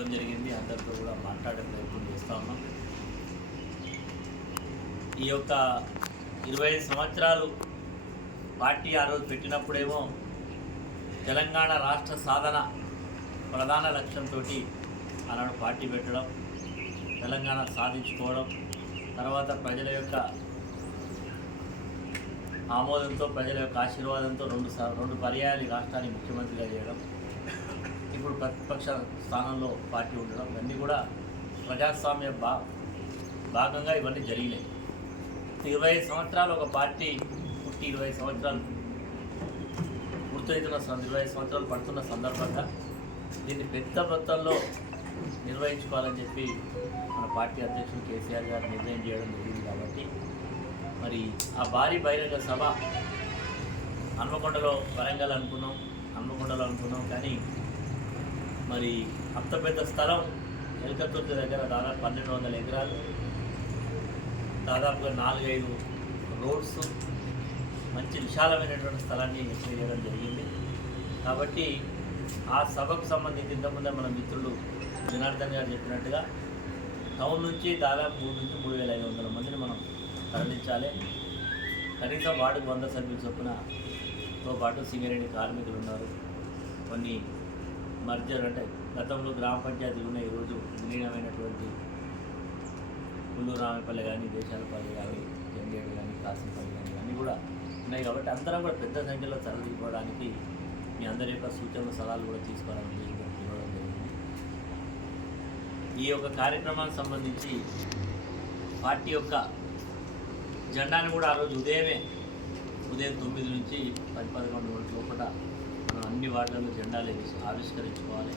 జరిగింది. అందరితో కూడా మాట్లాడే ప్రయత్నం చేస్తూ ఉన్నాం. ఈ యొక్క 25 సంవత్సరాలు పార్టీ ఆ రోజు పెట్టినప్పుడేమో తెలంగాణ రాష్ట్ర సాధన ప్రధాన లక్ష్యంతో ఆనాడు పార్టీ పెట్టడం, తెలంగాణ సాధించుకోవడం, తర్వాత ప్రజల యొక్క ఆమోదంతో, ప్రజల యొక్క ఆశీర్వాదంతో రెండు పర్యాయాలు రాష్ట్రాన్ని ముఖ్యమంత్రిగా చేయడం, ఇప్పుడు ప్రతిపక్ష స్థానంలో పార్టీ ఉండడం, ఇవన్నీ కూడా ప్రజాస్వామ్య భాగంగా ఇవన్నీ జరిగినాయి. 25 సంవత్సరాలు ఒక పార్టీ పుట్టి 20 సంవత్సరాలు పూర్తవుతున్న 25 సంవత్సరాలు పడుతున్న సందర్భంగా దీన్ని పెద్ద మొత్తంలో నిర్వహించుకోవాలని చెప్పి మన పార్టీ అధ్యక్షుడు కేసీఆర్ గారు నిర్ణయం చేయడం జరిగింది. కాబట్టి మరి ఆ భారీ బహిరంగ సభ హన్మకొండలో, వరంగల్ అనుకున్నాం కానీ మరి అంత పెద్ద స్థలం ఎల్కతుర్తి దగ్గర దాదాపు 1200 ఎకరాలు, దాదాపుగా 4-5 రోడ్స్, మంచి విశాలమైనటువంటి స్థలాన్ని ఎంపిక చేయడం జరిగింది. కాబట్టి ఆ సభకు సంబంధించి ఇంతకుముందే మన మిత్రుడు జనార్దన్ గారు చెప్పినట్టుగా టౌన్ నుంచి దాదాపు 3 నుంచి 3500 మందిని మనం తరలించాలి. కనీసం వార్డుకు 100 సభ్యుల చొప్పునతో పాటు సింగరేణి కార్మికులు ఉన్నారు. కొన్ని మర్జర్ అంటే గతంలో గ్రామ పంచాయతీలు ఉన్నాయి, ఈరోజు విలీనమైనటువంటి పుల్లూరు రామపల్లి కానీ, దేశాలపల్లి కానీ, జంగేడు కానీ, కాసింపల్లి కానీ ఇవన్నీ కూడా ఉన్నాయి. కాబట్టి అందరం కూడా పెద్ద సంఖ్యలో తరలిపోవడానికి మీ అందరి యొక్క సూచనలు, సలహాలు కూడా తీసుకోవడానికి ఇవ్వడం జరిగింది. ఈ యొక్క కార్యక్రమానికి సంబంధించి పార్టీ యొక్క జెండాను కూడా ఆ రోజు ఉదయం 9 నుంచి 10-11 గంటల లోపల మనం అన్ని వార్డులలో జెండాలు ఆవిష్కరించుకోవాలి.